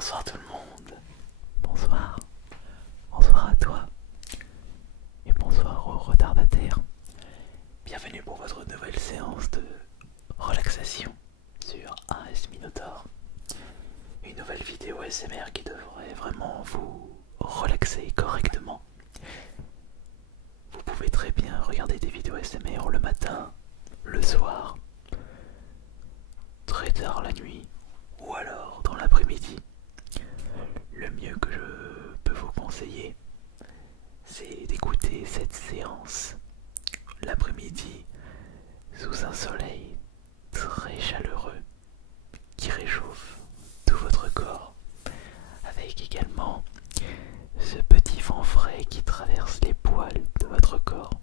Bonsoir tout le monde. Bonsoir. Bonsoir à toi. Et bonsoir aux retardataires. Bienvenue pour votre nouvelle séance de relaxation sur AS Minotaur. Une nouvelle vidéo ASMR qui devrait vraiment vous relaxer correctement. Vous pouvez très bien regarder des vidéos ASMR le matin, le soir, très tard la nuit ou alors dans l'après-midi. Le mieux que je peux vous conseiller, c'est d'écouter cette séance l'après-midi sous un soleil très chaleureux qui réchauffe tout votre corps, avec également ce petit vent frais qui traverse les poils de votre corps.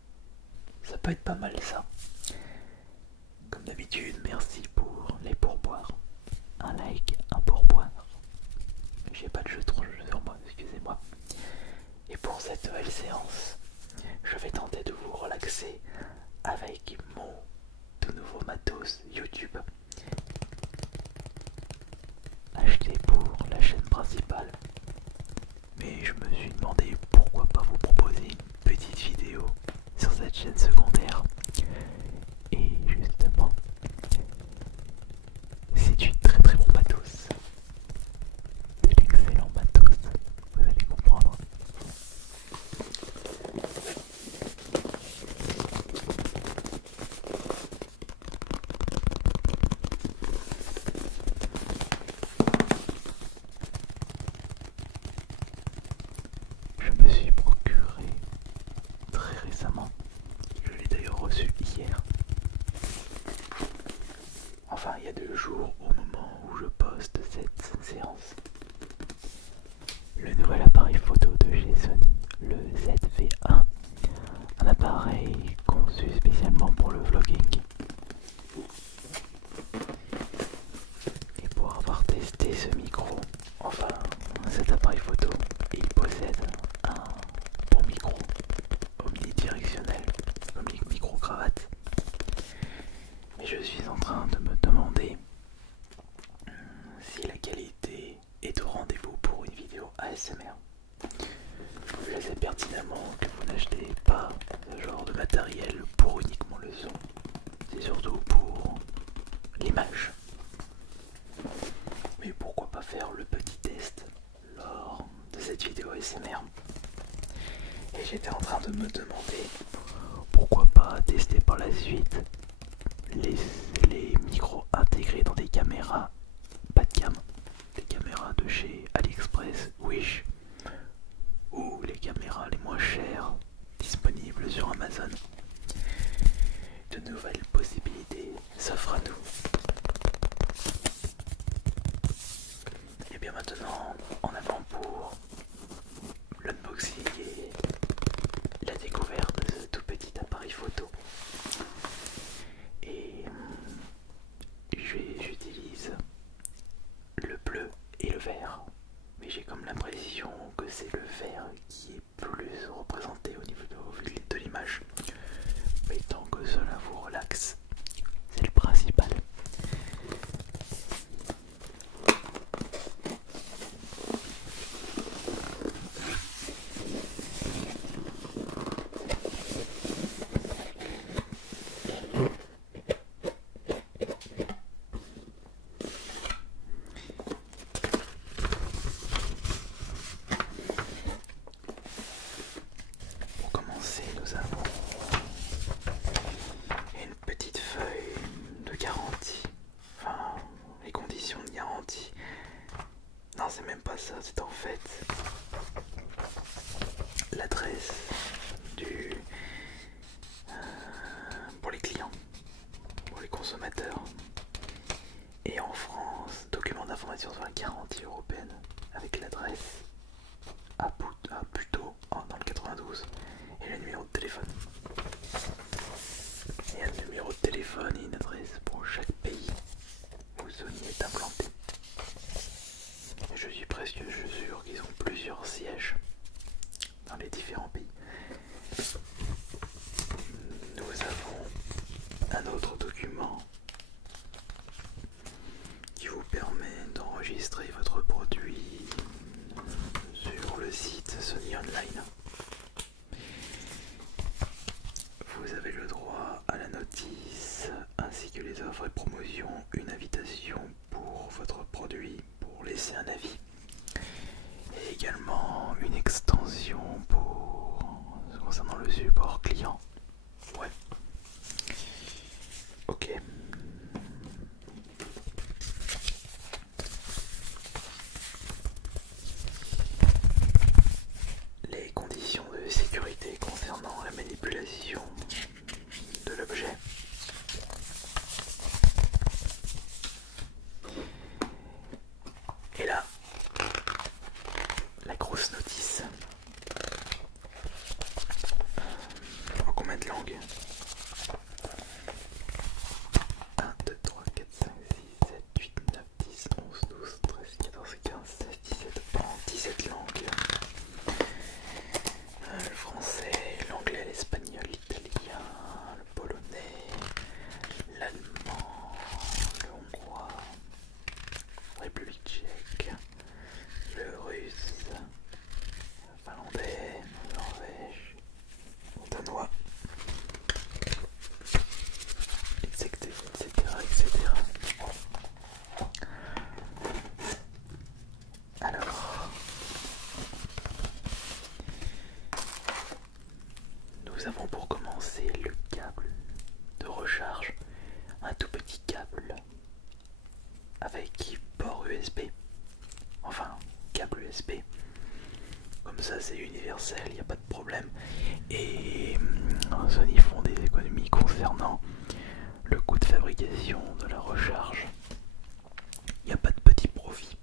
Ça peut être pas mal ça. Comme d'habitude, merci pour les pourboires. Un like, un pourboire. J'ai pas de jeu trop sur moi, excusez-moi. Et pour cette nouvelle séance, je vais tenter de vous relaxer avec mon tout nouveau matos YouTube acheté pour la chaîne principale. Mais je me suis demandé pourquoi pas vous proposer une petite vidéo sur cette chaîne secondaire. Et justement, c'est du très très bon matos. De l'excellent matos, vous allez comprendre. Je me suis procuré très récemment, je l'ai d'ailleurs reçu hier, enfin il y a 2 jours au moment où je poste cette séance, le nouvel appareil photo de chez Sony, le ZV-1, un appareil conçu spécialement pour le vlogging. Et pour avoir testé ce micro, enfin cet appareil photo, il possède un bon micro omnidirectionnel, micro-cravate. Mais je suis en train de me demander si la qualité est au rendez-vous pour une vidéo ASMR. Je sais pertinemment que vous n'achetez pas ce genre de matériel pour uniquement le son, c'est surtout pour l'image. Mais pourquoi pas faire le petit test lors de cette vidéo ASMR? Et j'étais en train de me demander pourquoi pas tester par la suite les micros intégrés dans des caméras bas de gamme, les caméras de chez AliExpress, Wish, ou les caméras les moins chères disponibles sur Amazon. De nouvelles possibilités s'offrent à nous. Et bien maintenant, en avant pour l'unboxing et la découverte de ce tout petit appareil photo. Et j'utilise le bleu et le vert, mais j'ai comme l'impression que c'est le vert qui est plus représenté au niveau de l'image. Mais tant que cela vous relaxe, c'est le principal. Pour commencer, nous avons une petite feuille de garantie, enfin les conditions de garantie. Non, c'est même pas ça, c'est en fait l'adresse du pour les clients, pour les consommateurs. Et en France, document d'information sur la garantie européenne avec l'adresse à Puteaux dans le 92 et le numéro de téléphone. Il y a un numéro de téléphone et une adresse pour chaque pays où Sony est implanté. Je suis presque sûr qu'ils ont plusieurs sièges dans les différents pays. Nous avons un autre document qui vous permet d'enregistrer votre produit laisser un avis. Et également une extension pour concernant le support client. Ouais. Ok. Les conditions de sécurité concernant la manipulation de l'objet. Et là, la grosse notice. En combien de langues? 1, 2, 3, 4, 5, 6, 7, 8, 9, 10, 11, 12, 13, 14, 15, 16, 17, bon, 17 langues. Le français, l'anglais, l'espagnol, l'italien, le polonais, l'allemand, le hongrois, République tchèque, le russe, le finlandais, le Norvège, le danois, etc., etc. Alors, nous avons pour commencer le câble de recharge, un tout petit câble avec port USB, enfin câble USB, comme ça c'est universel, il n'y a pas de problème. Et Sony font des économies concernant le coût de fabrication de la recharge, il n'y a pas de petit profit.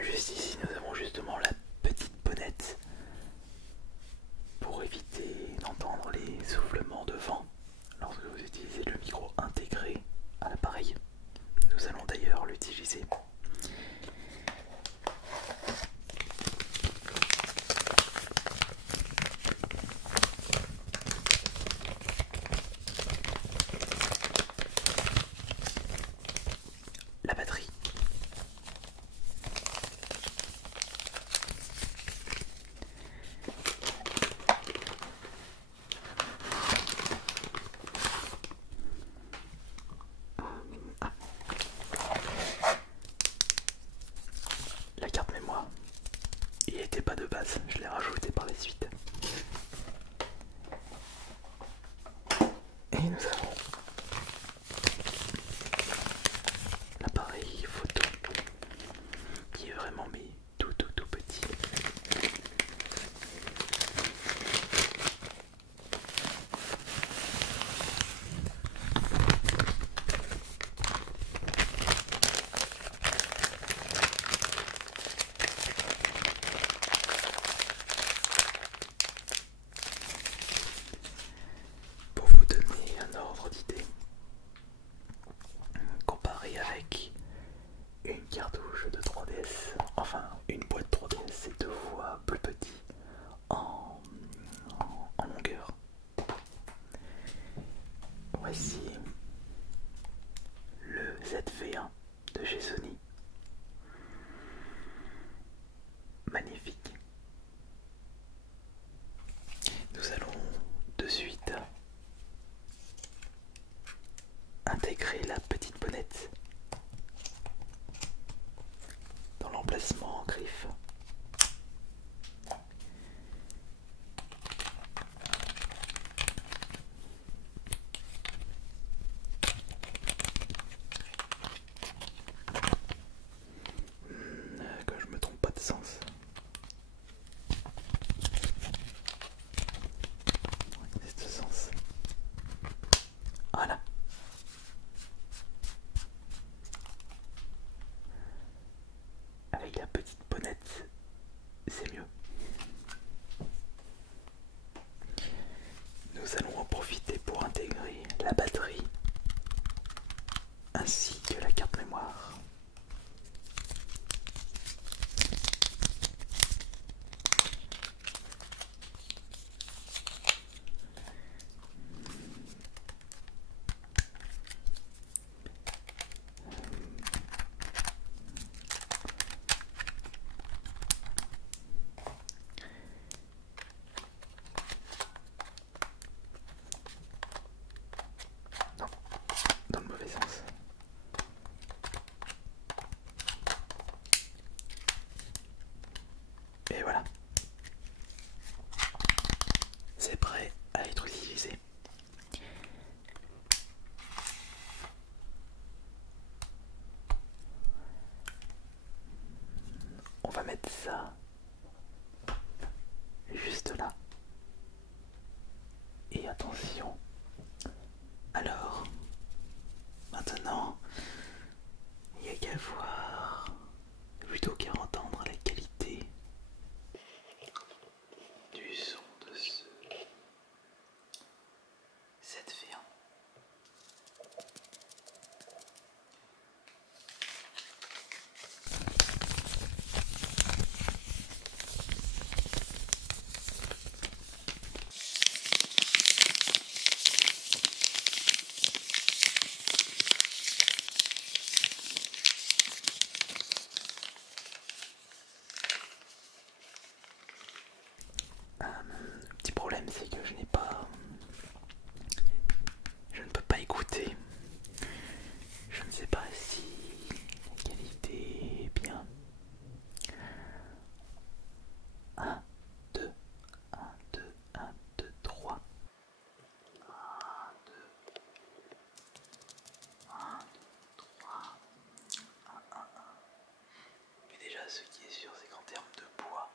Juste ici, nous avons justement la petite bonnette pour éviter d'entendre les soufflements de vent lorsque vous utilisez le micro intégré à l'appareil. Nous allons d'ailleurs l'utiliser. La batterie. La carte mémoire. Il n'était pas de base, je l'ai rajouté par la suite. Et nous avons l'appareil photo qui est vraiment mais tout petit. Pour vous donner un ordre d'idée, comparé avec une cartouche de 3DS, enfin une boîte 3DS, c'est 2 fois plus petit en longueur. Voici le ZV1 de chez Sony. Magnifique. Nous allons de suite intégrer la petite bonnette dans l'emplacement en griffe. Que je me trompe pas de sens. C'est ce sens. Voilà. On va mettre ça juste là. Et attention. Alors, maintenant, il n'y a qu'à voir, plutôt qu'à entendre la qualité du son de cette ferme. Le petit problème, c'est que je ne peux pas écouter. Je ne sais pas si la qualité est bien. 1, 2, 1, 2, 1, 2, 3. 1, 2, 1, 2, 3. 1, 1, 1. Mais déjà, ce qui est sûr, c'est qu'en termes de poids,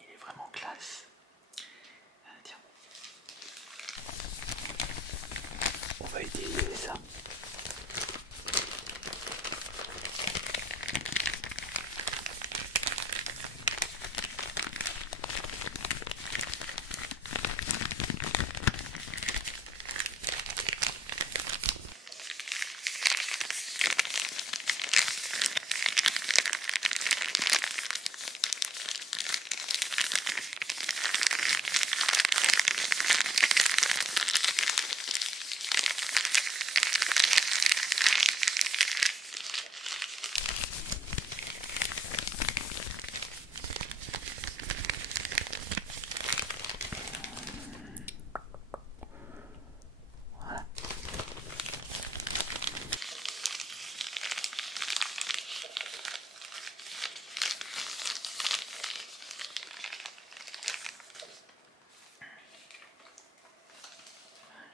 il est vraiment classe. Tiens, on va utiliser ça.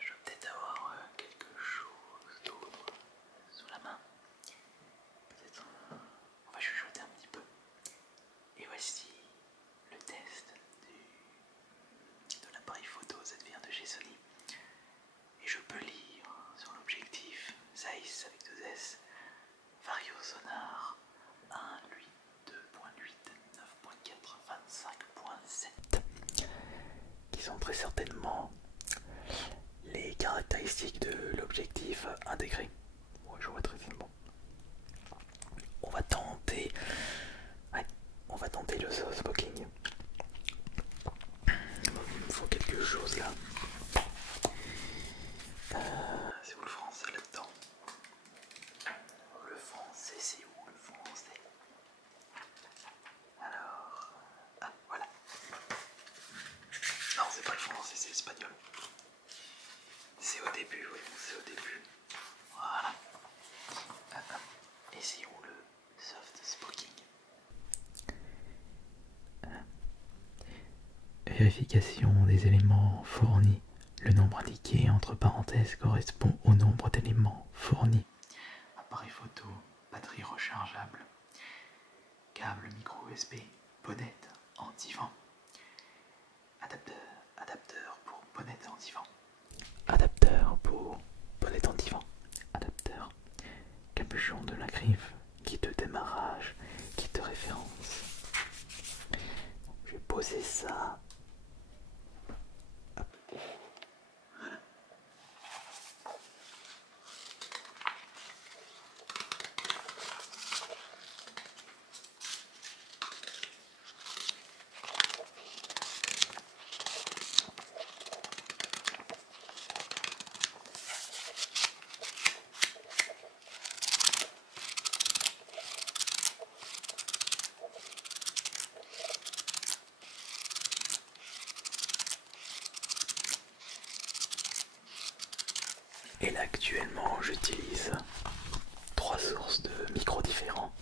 Je vais peut-être avoir quelque chose d'autre sous la main. Peut-être on va chuchoter un petit peu. Et voici le test de l'appareil photo Z-V1 de chez Sony. Et je peux lire sur l'objectif Zeiss avec 2 S, Vario Sonar 1.8, 2.8, 9.4, 25.7, qui sont très certainement les caractéristiques de l'objectif intégré. Ouais, je vois très bien. On va tenter. Ouais, on va tenter le smoking. Il me faut quelque chose là. C'est où le français là-dedans? Le français, c'est où le français? Alors. Ah, voilà. Non, c'est pas le français, c'est l'espagnol. C'est au début, oui, c'est au début. Voilà. Et c'est où le soft spoking? Vérification des éléments fournis. Le nombre indiqué entre parenthèses correspond au nombre d'éléments fournis. Appareil photo, batterie rechargeable, câble micro USB, bonnette anti-vent, adapteur pour bonnette anti-vent, adapteur pour bonnette anti-vent, adapteur, capuchon de la griffe, kit de démarrage, kit de référence. Je vais poser ça. Et là actuellement j'utilise 3 sources de micros différents.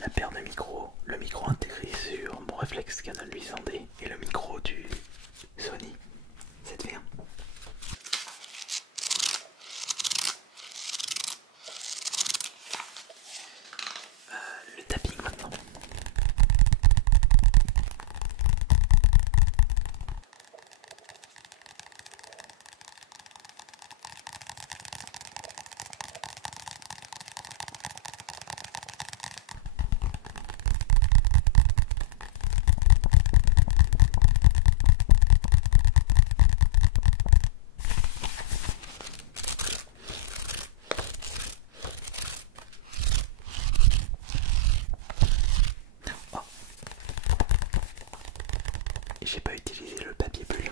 La paire de micros, le micro intégré sur mon réflexe Canon 800D et le micro du Sony Z-V1. j'ai pas utilisé le papier bulle.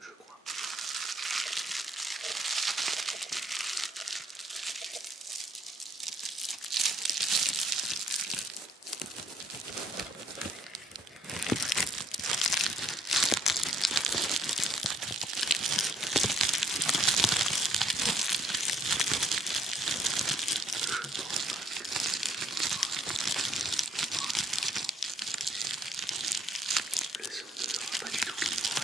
Je crois. Le son ne sera pas du tout qui pourra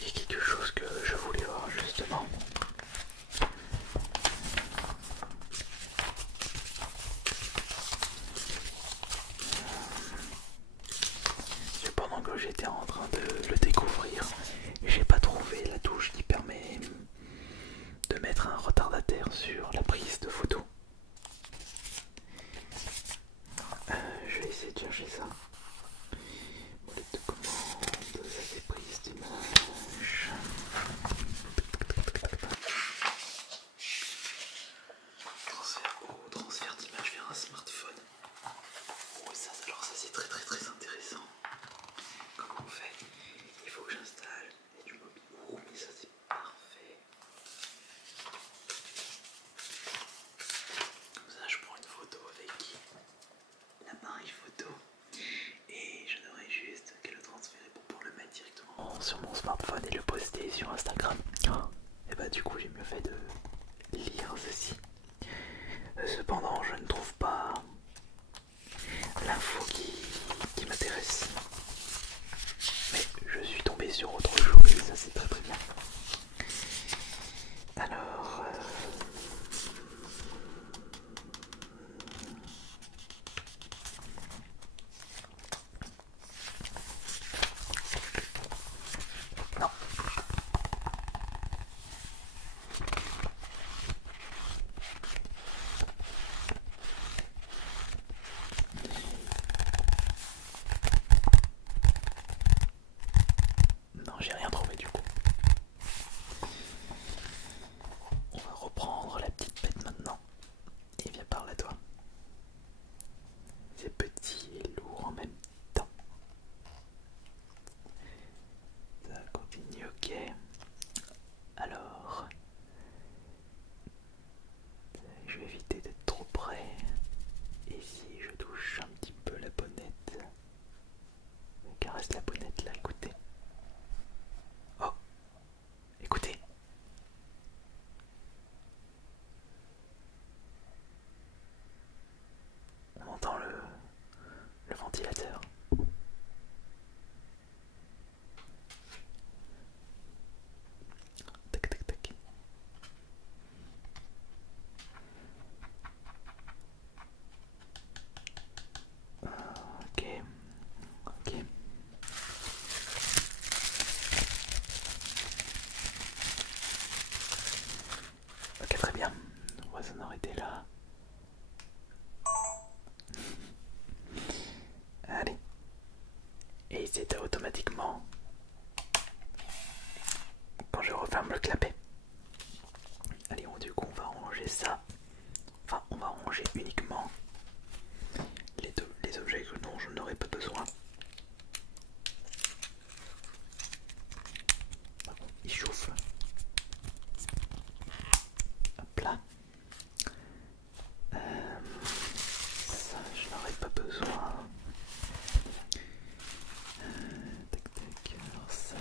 il y a quelque chose que je voulais voir justement. Et pendant que j'étais en train de le découvrir, j'ai pas trouvé la touche qui permet de mettre un retardataire sur la prise de photo. Je vais essayer de chercher ça. Molette de commande, ça c'est prise d'image. Transfert d'image vers un smartphone. Oh, ça, alors ça c'est très intéressant. Comment on fait? Il faut que j'installe du mobile. Oh, mais ça c'est parfait. Comme ça je prends une photo avec l'appareil photo et je n'aurai juste qu'à le transférer pour pouvoir le mettre directement sur mon smartphone et le poster sur Instagram. Et bah du coup j'ai mieux fait de lire ceci. Cependant je ne trouve pas l'info qui m'intéresse. Mais je suis tombé sur autre chose et ça c'est très bien. Alors... Non. Non, j'ai rien trouvé du coup. On va reprendre la petite bête maintenant. Et viens par là toi. C'est petit et lourd en même temps. Ça continue, ok. Alors, je vais éviter d'être trop près. Et si je touche un petit peu la bonnette, je caresse la bonnette là, écoutez. Oh, écoutez. On entend le ventilateur. Tac tac tac. Ok, ok. Ok, très bien. On va s'en arrêter là. Allez. Et c'est automatiquement quand je referme le clapet. Allez, du coup, on va ranger ça. Enfin, on va ranger uniquement les objets dont je n'aurai pas besoin. Il chauffe. Hop là. Ça, je n'aurai pas besoin. Tac tac. Alors ça.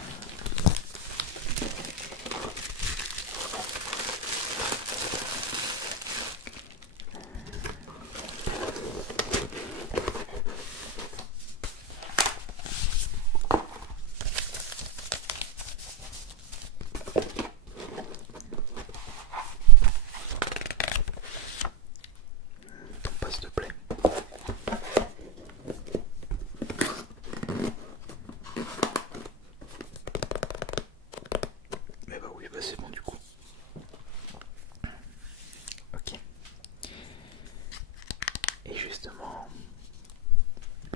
c'est bon du coup. Ok. Et justement,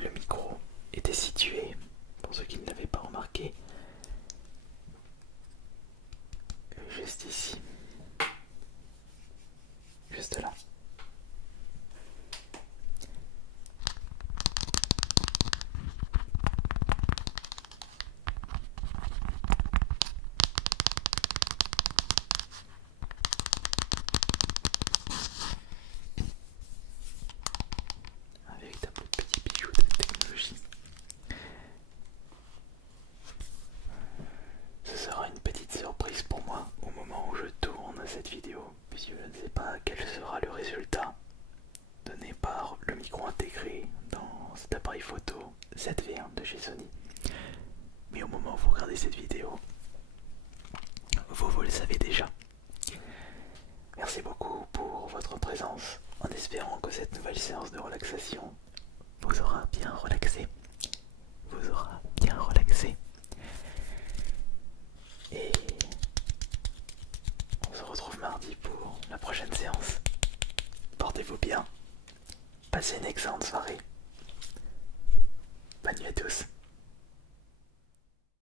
le micro était situé, pour ceux qui ne l'avaient pas remarqué, juste ici. Juste là. Un véritable petit bijou de technologie. Ce sera une petite surprise pour moi au moment où je tourne cette vidéo, puisque je ne sais pas quel sera le résultat donné par le micro intégré dans cet appareil photo ZV1 de chez Sony. Mais au moment où vous regardez cette vidéo, vous le savez déjà. Merci beaucoup pour votre présence, en espérant que cette nouvelle séance de relaxation vous aura bien relaxé. Vous aura bien relaxé. Et on se retrouve mardi pour la prochaine séance. Portez-vous bien. Passez une excellente soirée.